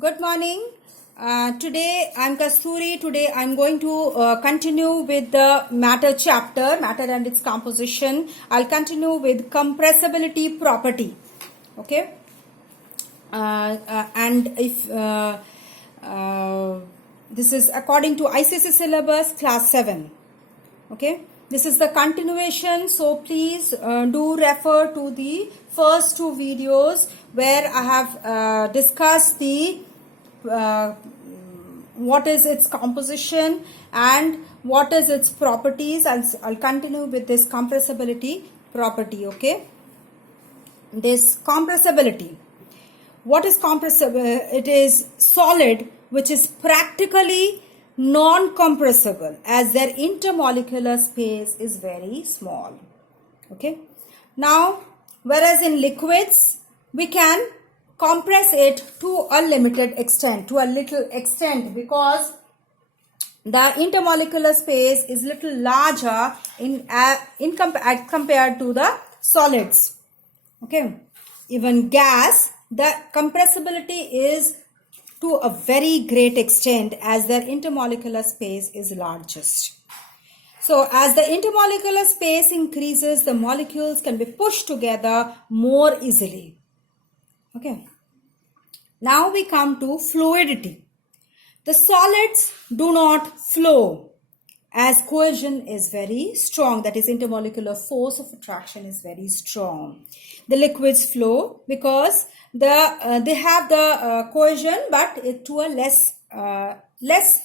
Good morning. Today I'm Kasturi. Today I'm going to continue with the matter chapter, matter and its composition. I'll continue with compressibility property. Okay. And if this is according to ICSE syllabus class 7. Okay. This is the continuation, so please do refer to the first two videos where I have discussed the what is its composition and what is its properties. I'll continue with this compressibility property. Okay, this compressibility. What is compressible? It is solid which is practically non-compressible as their intermolecular space is very small. Okay. Now, whereas in liquids, we can compress it to a limited extent, to a little extent, because the intermolecular space is little larger compared to the solids. Okay. Even gas, the compressibility is to a very great extent as their intermolecular space is largest. So as the intermolecular space increases, the molecules can be pushed together more easily. Okay. Now we come to fluidity. The solids do not flow as cohesion is very strong, that is intermolecular force of attraction is very strong. The liquids flow because they have the cohesion, but to a less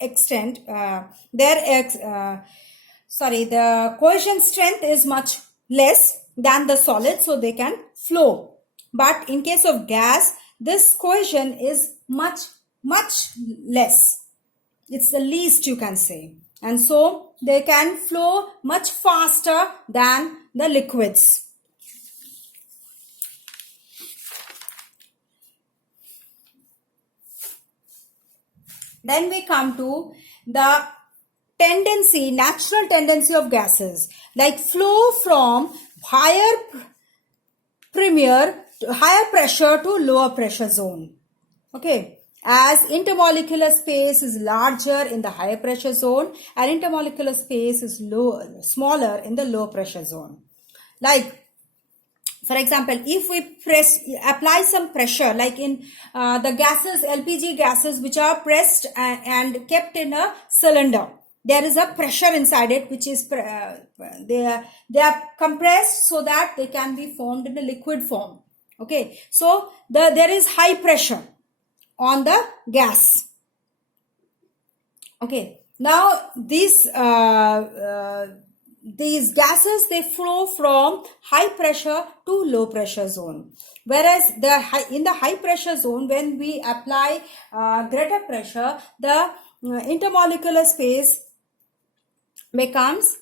extent. The cohesion strength is much less than the solid, so they can flow. But in case of gas, this cohesion is much less. It's the least, you can say. And so they can flow much faster than the liquids. Then we come to the natural tendency of gases, like flow from higher pressure to lower pressure zone. Okay. As intermolecular space is larger in the higher pressure zone and intermolecular space is smaller in the low pressure zone. Like, for example, if we apply some pressure, like in the gases, LPG gases, which are pressed and kept in a cylinder, there is a pressure inside it, which is they are compressed so that they can be formed in a liquid form. Okay, so there is high pressure on the gas. Okay, now these gases, they flow from high pressure to low pressure zone, whereas in the high pressure zone, when we apply greater pressure, the intermolecular space becomes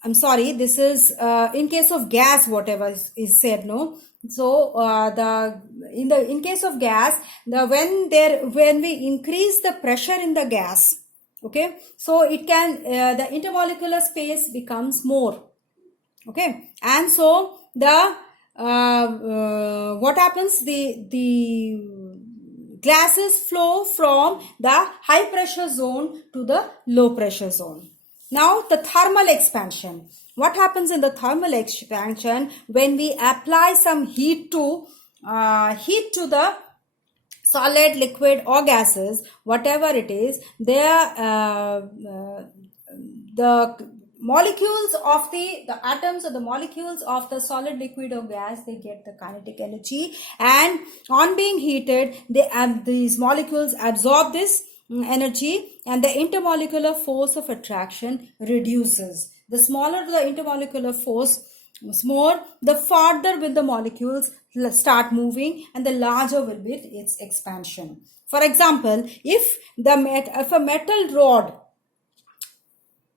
I'm sorry, this is in case of gas, whatever is said, no. So in case of gas, when we increase the pressure in the gas, okay, so it can the intermolecular space becomes more. Okay, and so the what happens, the gases flow from the high pressure zone to the low pressure zone. Now the thermal expansion. What happens in the thermal expansion when we apply some heat to the solid, liquid or gases, whatever it is, the molecules of the atoms or the molecules of the solid, liquid or gas, they get the kinetic energy, and on being heated, these molecules absorb this energy, and the intermolecular force of attraction reduces. The smaller the intermolecular force, the farther will the molecules start moving, and the larger will be its expansion. For example, if a metal rod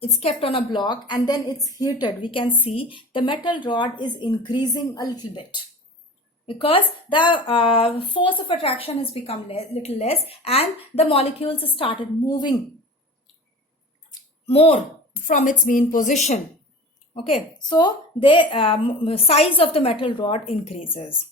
is kept on a block and then it's heated, we can see the metal rod is increasing a little bit, because the force of attraction has become little less and the molecules started moving more from its mean position. Okay, so the size of the metal rod increases.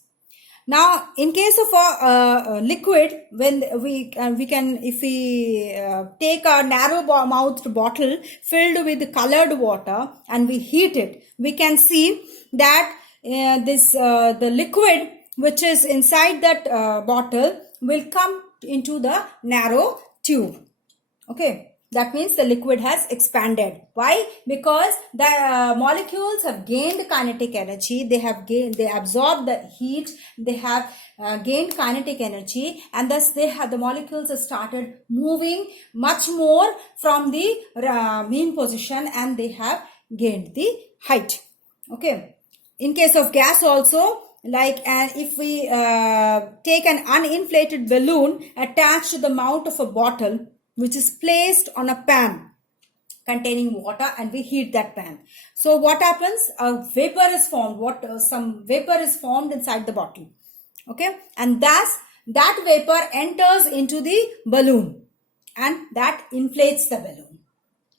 Now, in case of a liquid, when we can, if we take a narrow mouthed bottle filled with colored water and we heat it, we can see that the liquid which is inside that bottle will come into the narrow tube. Okay, that means the liquid has expanded. Why? Because the molecules have gained kinetic energy. They absorb the heat. They have gained kinetic energy, and thus the molecules have started moving much more from the mean position, and they have gained the height. Okay. In case of gas also, like if we take an uninflated balloon attached to the mouth of a bottle, which is placed on a pan containing water, and we heat that pan. So what happens? A vapor is formed. Some vapor is formed inside the bottle. Okay, and thus that vapor enters into the balloon, and that inflates the balloon.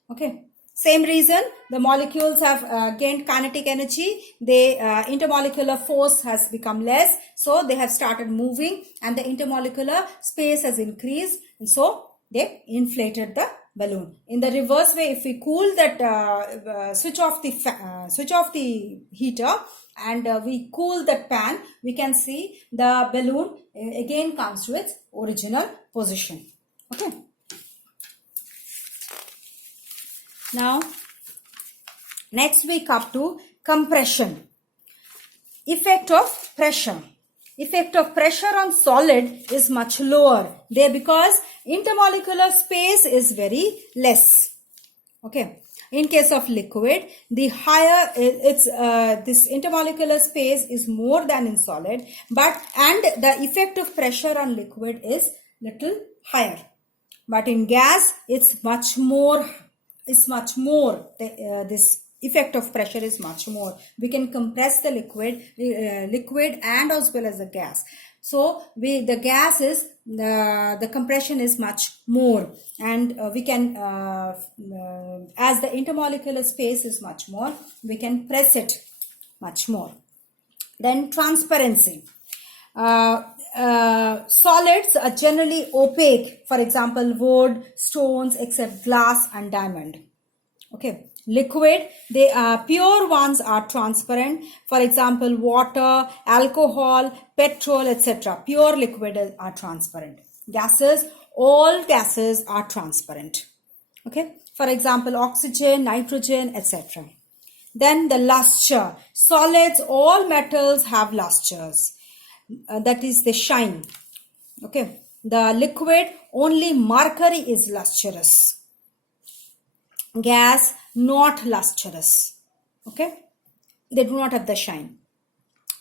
Okay. Same reason, the molecules have gained kinetic energy. The intermolecular force has become less, so they have started moving, and the intermolecular space has increased, and so they inflated the balloon. In the reverse way, if we cool that, switch off the heater, and we cool that pan, we can see the balloon again comes to its original position. Okay. Now, next we come to compression. Effect of pressure. Effect of pressure on solid is much lower there because intermolecular space is very less. Okay. In case of liquid, the higher this intermolecular space is more than in solid, and the effect of pressure on liquid is little higher. But in gas, it's much more. This effect of pressure is much more. We can compress the liquid and as well as the gas. So the gas is the compression is much more, and we can as the intermolecular space is much more, we can press it much more. Then transparency. Solids are generally opaque, for example wood, stones, except glass and diamond. Okay. Liquid, they are pure ones are transparent, for example water, alcohol, petrol, etc. Pure liquid are transparent. Gases, all gases are transparent. Okay. For example oxygen, nitrogen, etc. Then the luster. Solids, all metals have lusters. That is the shine. Okay. The liquid, only mercury is lustrous. Gas, not lustrous. Okay. They do not have the shine.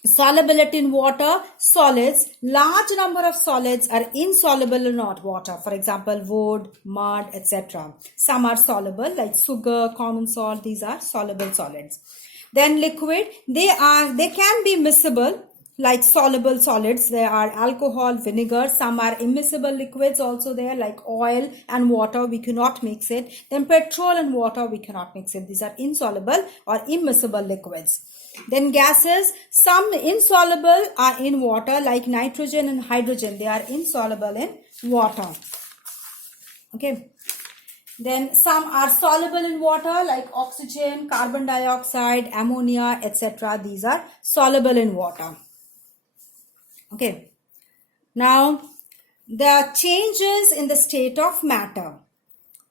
Solubility in water, solids. Large number of solids are insoluble in hot water. For example, wood, mud, etc. Some are soluble like sugar, common salt. These are soluble solids. Then liquid, they can be miscible like soluble solids. There are alcohol, vinegar. Some are immiscible liquids also there like oil and water. We cannot mix it. Then petrol and water, we cannot mix it. These are insoluble or immiscible liquids. Then gases, some insoluble are in water like nitrogen and hydrogen. They are insoluble in water. Okay. Then some are soluble in water like oxygen, carbon dioxide, ammonia, etc. These are soluble in water. Okay. Now, the changes in the state of matter.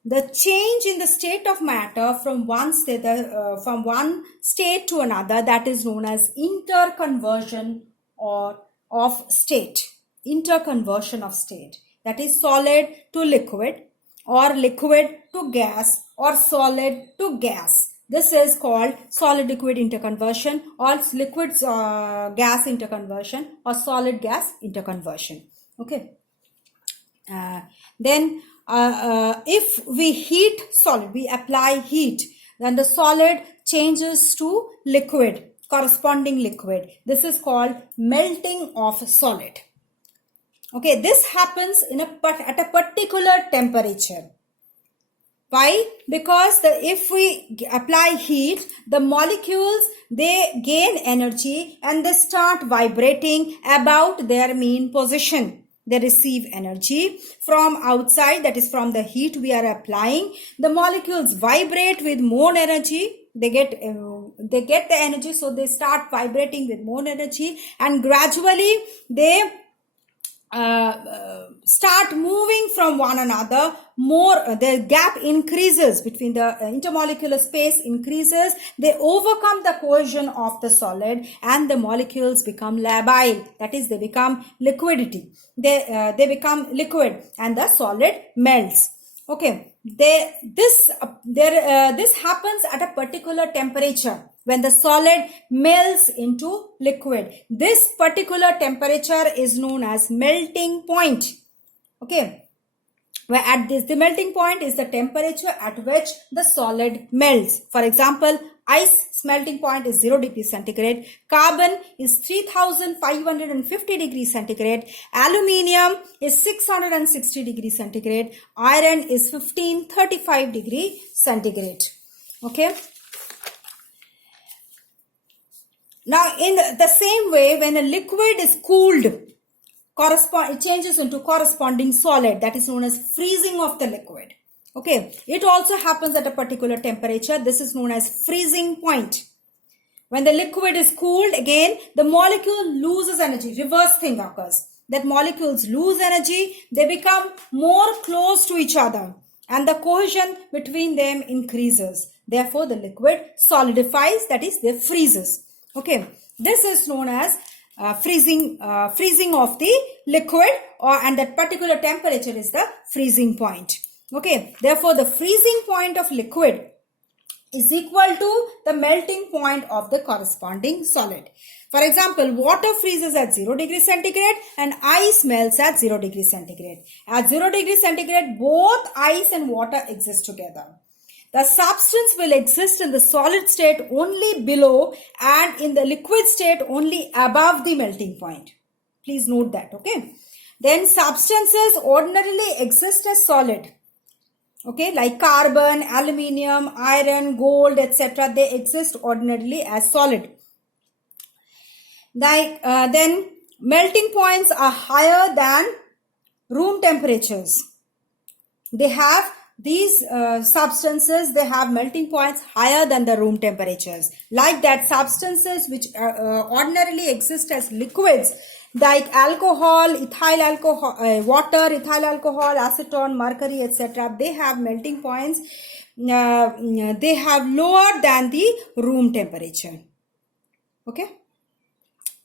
The change in the state of matter from one state to another, that is known as interconversion of state. Interconversion of state. That is solid to liquid, or liquid to gas, or solid to gas. This is called solid-liquid interconversion, or liquid gas interconversion, or solid gas interconversion. Okay. Then if we heat solid, we apply heat, then the solid changes to liquid, corresponding liquid. This is called melting of solid. Okay, this happens at a particular temperature. Why? Because if we apply heat, the molecules, they gain energy and they start vibrating about their mean position. They receive energy from outside, that is from the heat we are applying. The molecules vibrate with more energy. They get the energy, so they start vibrating with more energy, and gradually they start moving from one another. More, the gap increases between the intermolecular space increases. They overcome the cohesion of the solid and the molecules become labile, that is, they become liquidity. They become liquid and the solid melts. Okay, this happens at a particular temperature when the solid melts into liquid. This particular temperature is known as melting point. Okay, where at this, the melting point is the temperature at which the solid melts. For example, ice melting point is 0 degrees centigrade, carbon is 3550 degrees centigrade, aluminium is 660 degrees centigrade, iron is 1535 degrees centigrade. Okay. Now, in the same way, when a liquid is cooled, it changes into corresponding solid, that is known as freezing of the liquid. Okay, it also happens at a particular temperature. This is known as freezing point. When the liquid is cooled, again, the molecule loses energy. Reverse thing occurs. That molecules lose energy, they become more close to each other, and the cohesion between them increases. Therefore, the liquid solidifies, that is, they freezes. Okay, this is known as freezing of the liquid, and that particular temperature is the freezing point. Okay, therefore the freezing point of liquid is equal to the melting point of the corresponding solid. For example, water freezes at 0 degrees centigrade and ice melts at 0 degrees centigrade. At 0 degrees centigrade, both ice and water exist together. The substance will exist in the solid state only below and in the liquid state only above the melting point. Please note that, okay? Then substances ordinarily exist as solid. Okay, like carbon, aluminium, iron, gold, etc. They exist ordinarily as solid. Then melting points are higher than room temperatures. They have these substances, they have melting points higher than the room temperatures. Like that, substances which ordinarily exist as liquids, like alcohol, ethyl alcohol, water, ethyl alcohol, acetone, mercury, etc. They have melting points. They have lower than the room temperature. Okay.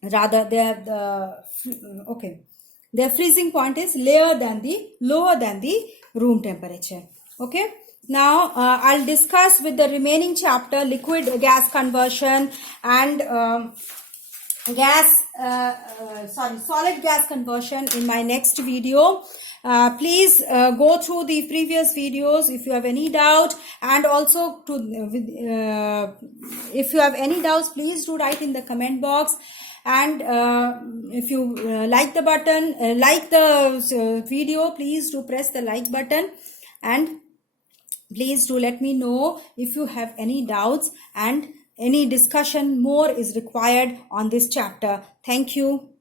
Rather, their freezing point is lower than the room temperature. Okay. Now I'll discuss with the remaining chapter liquid gas conversion and solid gas conversion in my next video. Please go through the previous videos if you have any doubt, and also if you have any doubts, please do write in the comment box. And if you like the button, like the video, please do press the like button, and please do let me know if you have any doubts and any discussion more is required on this chapter. Thank you.